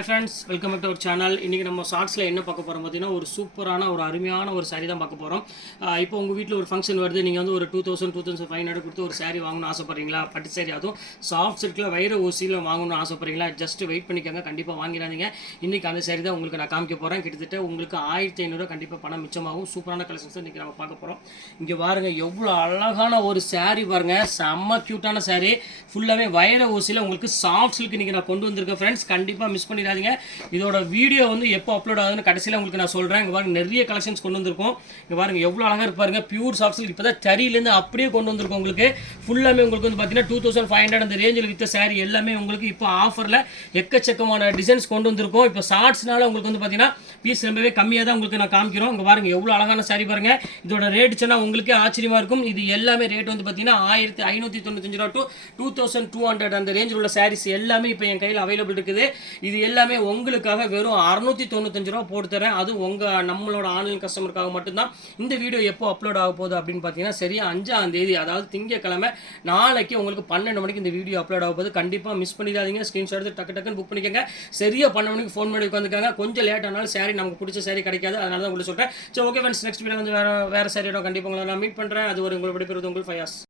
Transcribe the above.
Hi friends, welcome back to our channel. இன்றைக்கி நம்ம ஷார்ட்ஸில் என்ன பார்க்க போகிறோம் பார்த்தீங்கன்னா, ஒரு சூப்பரான ஒரு அருமையான ஒரு சாரீ தான் பார்க்க போகிறோம். இப்போ உங்கள் வீட்டில் ஒரு ஃபங்க்ஷன் வருது, நீங்கள் வந்து ஒரு 2500 கொடுத்து ஒரு சாரீ வாங்கணும்னு ஆசைப்பட்றீங்களா? பட்டு சாரீ, அதுவும் சாஃப்ட் சில்கில் வைர ஊசியில் வாங்கணும்னு ஆசைப்பட்றீங்களா? ஜஸ்ட் வெயிட் பண்ணிக்கோங்க, கண்டிப்பாக வாங்கிடாதீங்க. இன்றைக்கி அந்த சாரீ தான் உங்களுக்கு நான் காமிக்க போகிறேன். கிட்டத்தட்ட உங்களுக்கு 1500 கண்டிப்பாக பணம் மிச்சமாகும். சூப்பரான கலெக்ஷன்ஸ் இன்றைக்கி நம்ம பார்க்க போகிறோம். இங்கே பாருங்கள், எவ்வளோ அழகான ஒரு சாரீ பாருங்கள், செம்ம க்யூட்டான சாரீ, ஃபுல்லாகவே வைர ஊசியில் உங்களுக்கு சாஃப்ட் சில்க் இன்றைக்கி நான் கொண்டு வந்திருக்கேன் ஃப்ரெண்ட்ஸ். கண்டிப்பாக மிஸ் பண்ணிடாதீங்க. இதோட வீடியோ வந்து எப்போ அப்லோட் ஆகுதுன்னு கடைசியில் உங்களுக்கு நான் சொல்கிறேன். இங்கே பாருங்க, நிறைய கலெக்ஷன்ஸ் கொண்டு வந்திருக்கோம். இங்கே பாருங்க எவ்வளோ அழகாக இருப்பாருங்க, பியூர் சாஃப்ட் சில்க். இப்போ தான் தறியிலேருந்து அப்படியே கொண்டு வந்திருக்கோம். உங்களுக்கு ஃபுல்லாமே உங்களுக்கு வந்து பார்த்தீங்கன்னா 2500 அந்த ரேஞ்சில் விற்ற சாரீ எல்லாமே உங்களுக்கு இப்போ ஆஃபரில் எக்கச்சக்கமான டிசைன்ஸ் கொண்டு வந்திருக்கோம். இப்போ ஷார்ட்ஸ்னால உங்களுக்கு வந்து பார்த்தீங்கன்னா பீஸ் ரொம்பவே கம்மியாக தான் உங்களுக்கு நான் காமிக்கிறோம். இங்கே பாருங்க எவ்வளோ அழகான சாரீ பாருங்க. இதோட ரேட் சொன்னால் உங்களுக்கே ஆச்சரியமாக இருக்கும். இது எல்லாமே ரேட் வந்து பார்த்தீங்கன்னா 1595 ரூபா டு 2200 அந்த ரேஞ்சில் உள்ள சாரீஸ் எல்லாமே இப்போ என் கையில் அவைலபிள் இருக்குது. இது எல்லாமே உங்களுக்காக வெறும் 695 ரூபா போட்டு தரேன். அது நம்மளோட ஆன்லைன் கஸ்டமருக்காக மட்டும்தான். இந்த வீடியோ எப்போ அப்லோட் ஆக போகுது அப்படின்னு பார்த்தீங்கன்னா, சரியா 5ஆம் தேதி, அதாவது திங்கட்கிழமை நாளைக்கு உங்களுக்கு 12 மணிக்கு இந்த வீடியோ அப்லோட் ஆக போகுது. கண்டிப்பாக மிஸ் பண்ணிடாதீங்க. ஸ்க்ரீன்ஷாட் எடுத்து டக்குன்னு புக் பண்ணிக்கோங்க. சரியா 12 மணிக்கு ஃபோன் பண்ணி உட்காந்துக்காங்க. கொஞ்சம் லேட் ஆனாலும் சாரி நமக்கு பிடிச்ச சாரி கிடைக்காது. அதனால தான் உங்களுக்கு சொல்கிறேன். சரி, ஓகே ஃப்ரெண்ட்ஸ், நெக்ஸ்ட் வீடியோ வந்து வேறு சாரியோட கண்டிப்பாக உங்களை நான் மீட் பண்ணுறேன். அது ஒரு உங்களை விடைபெறுவது உங்கள் ஃபயாஸ்.